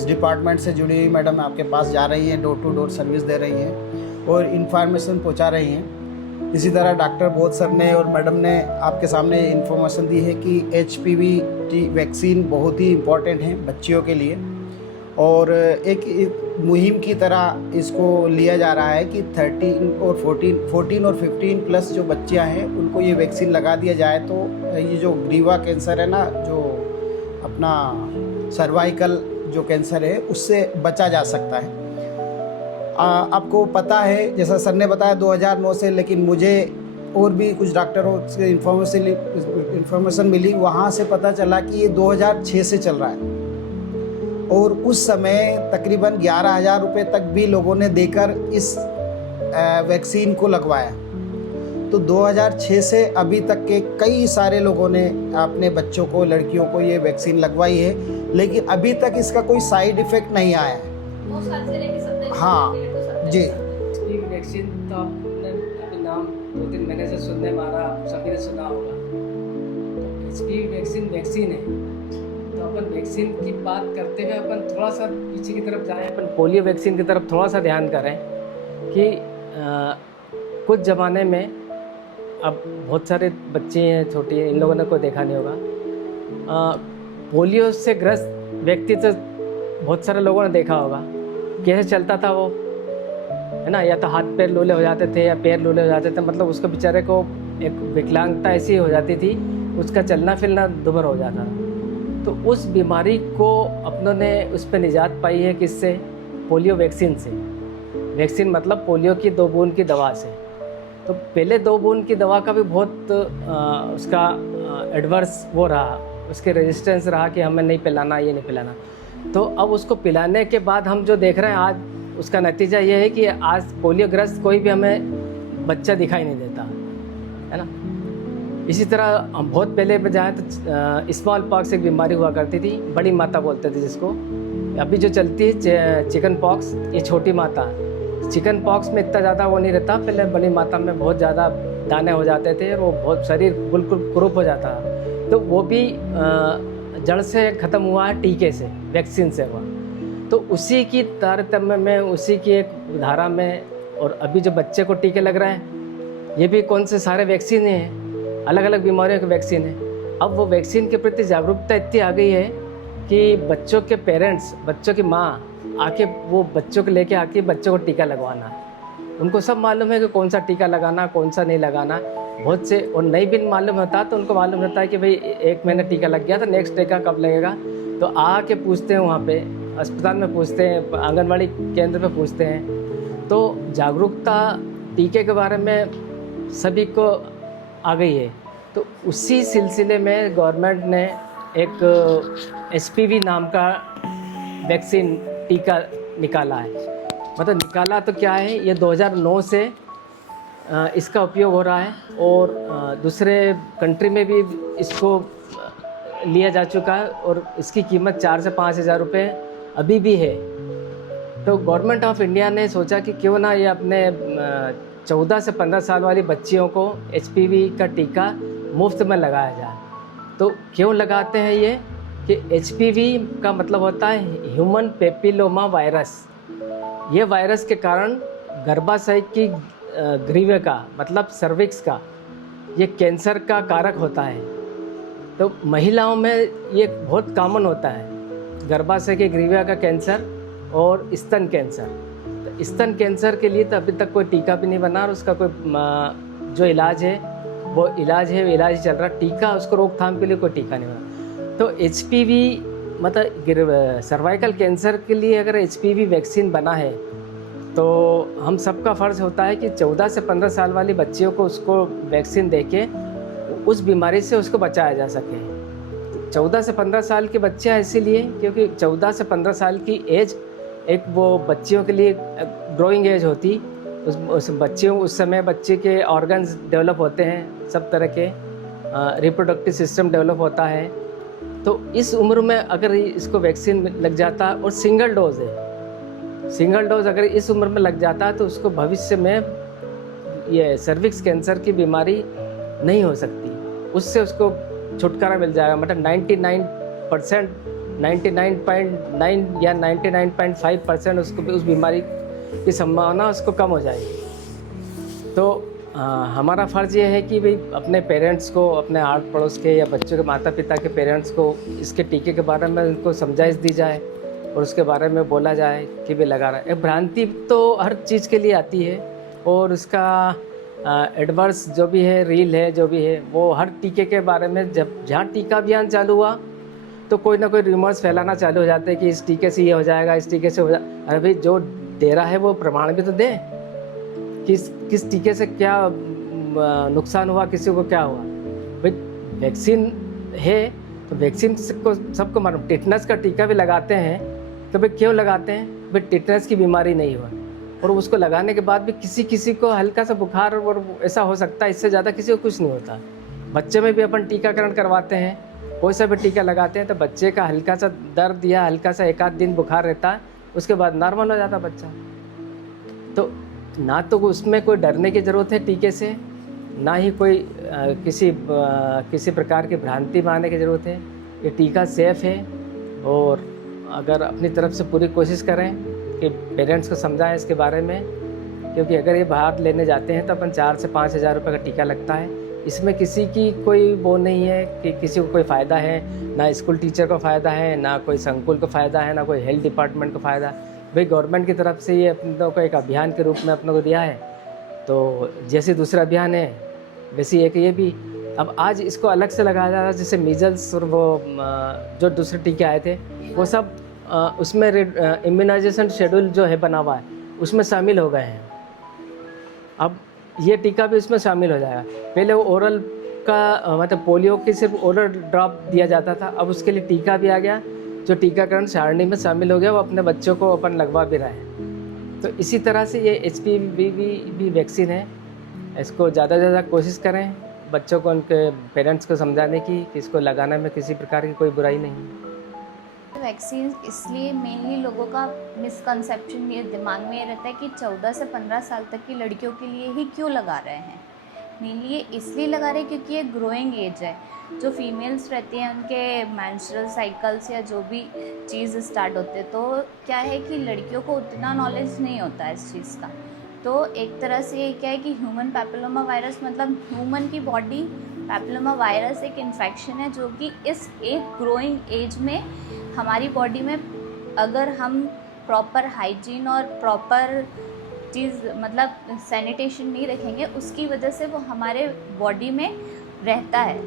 इस डिपार्टमेंट से जुड़ी हुई मैडम आपके पास जा रही हैं, डोर टू डोर सर्विस दे रही हैं और इन्फॉर्मेशन पहुंचा रही हैं। इसी तरह डॉक्टर बोध सर ने और मैडम ने आपके सामने इन्फॉर्मेशन दी है कि HPV की वैक्सीन बहुत ही इम्पॉर्टेंट है बच्चियों के लिए और एक मुहिम की तरह इसको लिया जा रहा है कि 13 और 14 और 15 प्लस जो बच्चियां हैं उनको ये वैक्सीन लगा दिया जाए तो ये जो ग्रीवा कैंसर है ना, जो अपना सर्वाइकल जो कैंसर है उससे बचा जा सकता है। आपको पता है जैसा सर ने बताया 2009 से, लेकिन मुझे और भी कुछ डॉक्टरों से इन्फॉर्मेशन मिली, वहाँ से पता चला कि ये 2006 से चल रहा है और उस समय तकरीबन 11,000 रुपये तक भी लोगों ने देकर इस वैक्सीन को लगवाया। तो 2006 से अभी तक के कई सारे लोगों ने अपने बच्चों को, लड़कियों को ये वैक्सीन लगवाई है, लेकिन अभी तक इसका कोई साइड इफ़ेक्ट नहीं आया है। 2 साल से लेकर 27 हाँ जी। इसकी वैक्सीन तो आपने अभी नाम 2-3 महीने से सुनने में आ रहा, सभी ने सुना होगा। तो इसकी वैक्सीन है, तो अपन वैक्सीन की बात करते हुए अपन थोड़ा सा पीछे की तरफ जाएं, अपन पोलियो वैक्सीन की तरफ थोड़ा सा ध्यान करें कि कुछ ज़माने में, अब बहुत सारे बच्चे हैं छोटे हैं, इन लोगों ने कोई देखा नहीं होगा, पोलियो से ग्रस्त व्यक्ति तो बहुत सारे लोगों ने देखा होगा। कैसे चलता था वो, है ना, या तो हाथ पैर लूले हो जाते थे या पैर लूले हो जाते थे, मतलब उसको बेचारे को एक विकलांगता ऐसी हो जाती थी, उसका चलना फिरना दुभर हो जाता था। तो उस बीमारी को अपनों ने उस पर निजात पाई है किससे? पोलियो वैक्सीन से। वैक्सीन मतलब पोलियो की 2 बूंद की दवा से। तो पहले 2 बूंद की दवा का भी बहुत उसका एडवर्स वो रहा, उसके रेजिस्टेंस रहा कि हमें नहीं पिलाना, ये नहीं पिलाना। तो अब उसको पिलाने के बाद हम जो देख रहे हैं आज, उसका नतीजा ये है कि आज पोलियोग्रस्त कोई भी हमें बच्चा दिखाई नहीं देता, है ना। इसी तरह हम बहुत पहले में जाएँ तो स्मॉल पॉक्स एक बीमारी हुआ करती थी, बड़ी माता बोलते थे जिसको। अभी जो चलती है चिकन पॉक्स, ये छोटी माता। चिकन पॉक्स में इतना ज़्यादा वो नहीं रहता, पहले बड़ी माता में बहुत ज़्यादा दाने हो जाते थे और वो बहुत शरीर बिल्कुल कुरूप हो जाता। तो वो भी जड़ से ख़त्म हुआ है, टीके से, वैक्सीन से हुआ। तो उसी की तारतम्य में, उसी की एक धारा में, और अभी जो बच्चे को टीके लग रहे हैं, ये भी कौन से सारे वैक्सीन हैं, अलग अलग बीमारियों की वैक्सीन है। अब वो वैक्सीन के प्रति जागरूकता इतनी आ गई है कि बच्चों के पेरेंट्स, बच्चों की माँ आके वो बच्चों को लेके आके बच्चों को टीका लगवाना है। उनको सब मालूम है कि कौन सा टीका लगाना, कौन सा नहीं लगाना। बहुत से, और नहीं भी मालूम होता तो उनको मालूम रहता है कि भाई 1 महीने टीका लग गया तो नेक्स्ट टीका कब लगेगा। तो आके पूछते हैं, वहाँ पे अस्पताल में पूछते हैं, आंगनवाड़ी केंद्र पे पूछते हैं। तो जागरूकता टीके के बारे में सभी को आ गई है। तो उसी सिलसिले में गवर्नमेंट ने एक HPV नाम का वैक्सीन टीका निकाला है। मतलब निकाला तो क्या है, ये 2009 से इसका उपयोग हो रहा है और दूसरे कंट्री में भी इसको लिया जा चुका है और इसकी कीमत 4 से 5 हज़ार रुपये अभी भी है। तो गवर्नमेंट ऑफ इंडिया ने सोचा कि क्यों ना ये अपने 14 से 15 साल वाली बच्चियों को HPV का टीका मुफ्त में लगाया जाए। तो क्यों लगाते हैं ये कि HPV का मतलब होता है ह्यूमन पेपिलोमा वायरस। ये वायरस के कारण गर्भाशय की ग्रीवे का, मतलब सर्विक्स का, ये कैंसर का कारक होता है। तो महिलाओं में ये बहुत कॉमन होता है, गर्भाशय के ग्रीवे का कैंसर और स्तन कैंसर। तो स्तन कैंसर के लिए तो अभी तक कोई टीका भी नहीं बना और उसका कोई जो इलाज है वो इलाज चल रहा। टीका, उसको रोकथाम के लिए कोई टीका नहीं बना। तो HPV मतलब सर्वाइकल कैंसर के लिए अगर HPV वैक्सीन बना है तो हम सबका फ़र्ज़ होता है कि 14 से 15 साल वाली बच्चियों को उसको वैक्सीन देके उस बीमारी से उसको बचाया जा सके। 14 से 15 साल के बच्चे इसीलिए क्योंकि 14 से 15 साल की एज एक वो बच्चियों के लिए ग्रोइंग एज होती। उस बच्चियों उस समय बच्चे के ऑर्गन्स डेवलप होते हैं, सब तरह के रिप्रोडक्टिव सिस्टम डेवलप होता है। तो इस उम्र में अगर इसको वैक्सीन लग जाता और सिंगल डोज है, सिंगल डोज अगर इस उम्र में लग जाता है तो उसको भविष्य में ये सर्विक्स कैंसर की बीमारी नहीं हो सकती, उससे उसको छुटकारा मिल जाएगा। मतलब 99% 99.9 या 99.5% उसको उस बीमारी की संभावना उसको कम हो जाएगी। तो हमारा फ़र्ज़ ये है कि भाई अपने पेरेंट्स को, अपने आड़ पड़ोस के या बच्चों के माता पिता के पेरेंट्स को इसके टीके के बारे में उनको समझाइश दी जाए और उसके बारे में बोला जाए कि भाई लगा रहा है। भ्रांति तो हर चीज़ के लिए आती है और उसका एडवर्स जो भी है, रील है, जो भी है, वो हर टीके के बारे में जब जहाँ टीका अभियान चालू हुआ तो कोई ना कोई रूमर्स फैलाना चालू हो जाते हैं कि इस टीके से ये हो जाएगा, इस टीके से हो जाएगा। अरे भाई जो दे रहा है वो प्रमाण भी तो दे, किस टीके से क्या नुकसान हुआ, किसी को क्या हुआ। भाई वैक्सीन है तो वैक्सीन को सबको मालूम। टिटनस का टीका भी लगाते हैं तो भाई क्यों लगाते हैं? भाई टिटनस की बीमारी नहीं हुआ और उसको लगाने के बाद भी किसी को हल्का सा बुखार और ऐसा हो सकता है, इससे ज़्यादा किसी को कुछ नहीं होता। बच्चे में भी अपन टीकाकरण करवाते हैं, कोई सा भी टीका लगाते हैं तो बच्चे का हल्का सा दर्द या हल्का सा एक आध दिन बुखार रहता है, उसके बाद नॉर्मल हो जाता बच्चा। तो ना तो उसमें कोई डरने की ज़रूरत है टीके से, ना ही कोई किसी प्रकार की भ्रांति में आने की ज़रूरत है। ये टीका सेफ़ है और अगर अपनी तरफ से पूरी कोशिश करें कि पेरेंट्स को समझाएं इसके बारे में, क्योंकि अगर ये बाहर लेने जाते हैं तो अपन 4 से 5 हज़ार रुपये का टीका लगता है। इसमें किसी की कोई वो नहीं है कि किसी को कोई फ़ायदा है, ना स्कूल टीचर को फ़ायदा है, ना कोई संकुल को फ़ायदा है, ना कोई हेल्थ डिपार्टमेंट को फ़ायदा है। भाई गवर्नमेंट की तरफ से ये अपनों को एक अभियान के रूप में अपनों को दिया है, तो जैसे दूसरा अभियान है वैसे एक ये भी। अब आज इसको अलग से लगाया जा रहा है, जैसे मीजल्स और वो जो दूसरे टीके आए थे वो सब उसमें इम्यूनाइजेशन शेड्यूल जो है बना हुआ है उसमें शामिल हो गए हैं। अब ये टीका भी उसमें शामिल हो जाएगा। पहले वो ओरल का मतलब पोलियो की सिर्फ ओरल ड्रॉप दिया जाता था, अब उसके लिए टीका भी आ गया जो टीकाकरण सारणी में शामिल हो गया, वो अपने बच्चों को अपन लगवा भी रहे हैं। तो इसी तरह से ये HPV भी वैक्सीन है, इसको ज़्यादा से ज़्यादा कोशिश करें बच्चों को, उनके पेरेंट्स को समझाने की कि इसको लगाने में किसी प्रकार की कोई बुराई नहीं है। वैक्सीन इसलिए मेनली लोगों का मिसकंसेप्शन ये दिमाग में ये रहता है कि 14 से 15 साल तक की लड़कियों के लिए ही क्यों लगा रहे हैं। मेनली ये इसलिए लगा रहे हैं क्योंकि ये ग्रोइंग एज है। जो फीमेल्स रहती हैं उनके मेंस्ट्रुअल साइकिल्स या जो भी चीज़ स्टार्ट होते हैं, तो क्या है कि लड़कियों को उतना नॉलेज नहीं होता है इस चीज़ का। तो एक तरह से ये क्या है कि ह्यूमन पैपिलोमा वायरस मतलब ह्यूमन की बॉडी, पैपिलोमा वायरस एक इन्फेक्शन है जो कि इस एक ग्रोइंग एज में हमारी बॉडी में अगर हम प्रॉपर हाइजीन और प्रॉपर चीज़ मतलब सैनिटेशन नहीं रखेंगे, उसकी वजह से वो हमारे बॉडी में रहता है।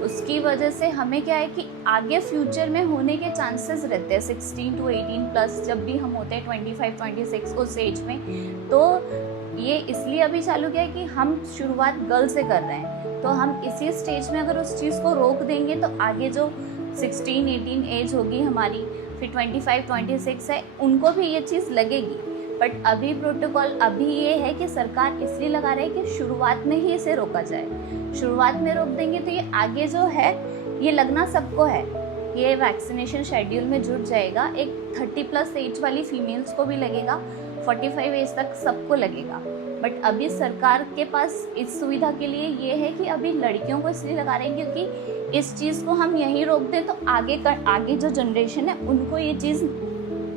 उसकी वजह से हमें क्या है कि आगे फ्यूचर में होने के चांसेस रहते हैं 16 to 18 प्लस जब भी हम होते हैं 25-26 उस एज में। तो ये इसलिए अभी चालू किया है कि हम शुरुआत गर्ल से कर रहे हैं, तो हम इसी स्टेज में अगर उस चीज़ को रोक देंगे तो आगे जो 16-18 एज होगी हमारी, फिर 25-26 है, उनको भी ये चीज़ लगेगी। बट अभी प्रोटोकॉल अभी ये है कि सरकार इसलिए लगा रही है कि शुरुआत में ही इसे रोका जाए। शुरुआत में रोक देंगे तो ये आगे जो है ये लगना सबको है, ये वैक्सीनेशन शेड्यूल में जुड़ जाएगा। एक 30+ एज वाली फीमेल्स को भी लगेगा, 45 एज तक सबको लगेगा। बट अभी सरकार के पास इस सुविधा के लिए ये है कि अभी लड़कियों को इसलिए लगा रहे हैं क्योंकि इस चीज़ को हम यहीं रोक दें तो आगे जो जनरेशन है उनको ये चीज़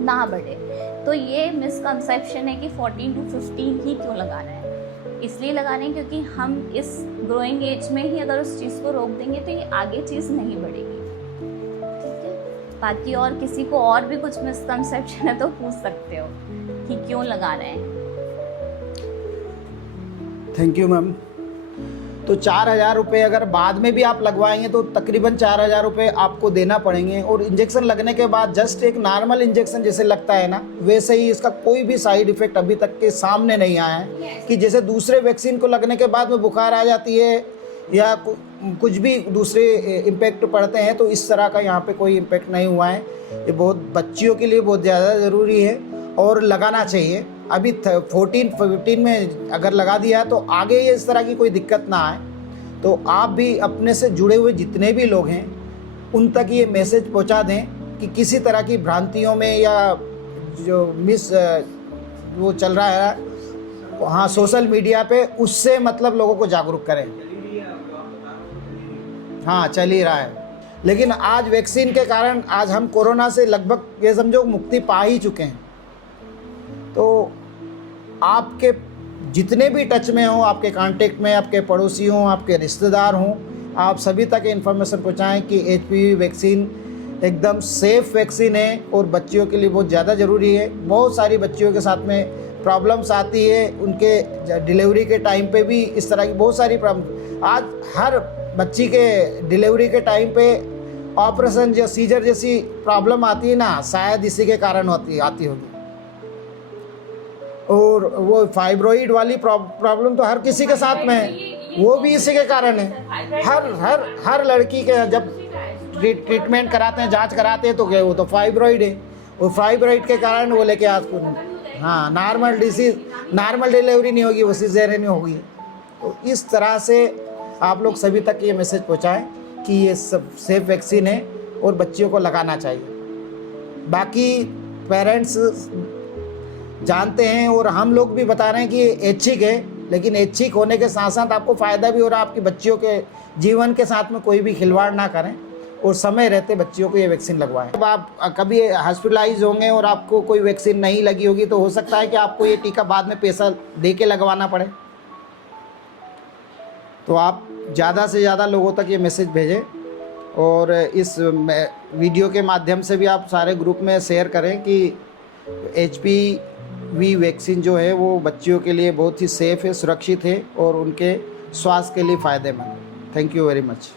ना बढ़े। तो ये मिसकंसेप्शन है कि 14 to 15 ही क्यों लगा रहे हैं। इसलिए लगा रहे हैं क्योंकि हम इस ग्रोइंग एज में ही अगर उस चीज़ को रोक देंगे तो ये आगे चीज़ नहीं बढ़ेगी। ठीक है, बाकी और किसी को और भी कुछ मिसकंसेप्शन है तो पूछ सकते हो कि क्यों लगा रहे हैं। Thank you ma'am. तो 4,000 रुपये अगर बाद में भी आप लगवाएंगे तो तकरीबन 4,000 रुपये आपको देना पड़ेंगे। और इंजेक्शन लगने के बाद जस्ट एक नॉर्मल इंजेक्शन जैसे लगता है ना, वैसे ही इसका कोई भी साइड इफ़ेक्ट अभी तक के सामने नहीं आया है कि जैसे दूसरे वैक्सीन को लगने के बाद में बुखार आ जाती है या कुछ भी दूसरे इम्पेक्ट पड़ते हैं, तो इस तरह का यहाँ पे कोई इम्पेक्ट नहीं हुआ है। ये बहुत बच्चियों के लिए बहुत ज़्यादा ज़रूरी है और लगाना चाहिए। अभी 14-15 में अगर लगा दिया है तो आगे ये इस तरह की कोई दिक्कत ना आए। तो आप भी अपने से जुड़े हुए जितने भी लोग हैं उन तक ये मैसेज पहुंचा दें कि किसी तरह की भ्रांतियों में या जो वो चल रहा है वहाँ सोशल मीडिया पे, उससे मतलब लोगों को जागरूक करें। हाँ, चल ही रहा है। लेकिन आज वैक्सीन के कारण आज हम कोरोना से लगभग ये समझो मुक्ति पा ही चुके हैं। तो आपके जितने भी टच में हो, आपके कांटेक्ट में, आपके पड़ोसी हों, आपके रिश्तेदार हों, आप सभी तक इन्फॉर्मेशन पहुंचाएं कि HPV वैक्सीन एकदम सेफ़ वैक्सीन है और बच्चियों के लिए बहुत ज़्यादा ज़रूरी है। बहुत सारी बच्चियों के साथ में प्रॉब्लम्स आती है, उनके डिलीवरी के टाइम पे भी इस तरह की बहुत सारी प्रॉब्लम। आज हर बच्ची के डिलीवरी के टाइम पे ऑपरेशन या सीजर जैसी प्रॉब्लम आती है ना, शायद इसी के कारण आती होगी। और वो फाइब्रोइड वाली प्रॉब्लम तो हर किसी के साथ में है, वो भी इसी के कारण है। हर लड़की के जब ट्रीटमेंट कराते हैं, जांच कराते हैं, तो क्या वो तो फाइब्रोइड है। वो फाइब्रोइड के कारण वो लेके आज हाँ नॉर्मल डिलीवरी नहीं होगी, वो सिजेरियन होगी। तो इस तरह से आप लोग सभी तक ये मैसेज पहुंचाएं कि ये सब सेफ वैक्सीन है और बच्चियों को लगाना चाहिए। बाकी पेरेंट्स जानते हैं और हम लोग भी बता रहे हैं कि ये ऐच्छिक है, लेकिन ऐच्छिक होने के साथ साथ आपको फ़ायदा भी हो रहा है। आपकी बच्चियों के जीवन के साथ में कोई भी खिलवाड़ ना करें और समय रहते बच्चियों को ये वैक्सीन लगवाएं। जब आप कभी हॉस्पिटलाइज होंगे और आपको कोई वैक्सीन नहीं लगी होगी तो हो सकता है कि आपको ये टीका बाद में पैसा दे के लगवाना पड़े। तो आप ज़्यादा से ज़्यादा लोगों तक ये मैसेज भेजें और इस वीडियो के माध्यम से भी आप सारे ग्रुप में शेयर करें कि HPV वैक्सीन जो है वो बच्चियों के लिए बहुत ही सेफ़ है, सुरक्षित है और उनके स्वास्थ्य के लिए फ़ायदेमंद है। Thank you very much.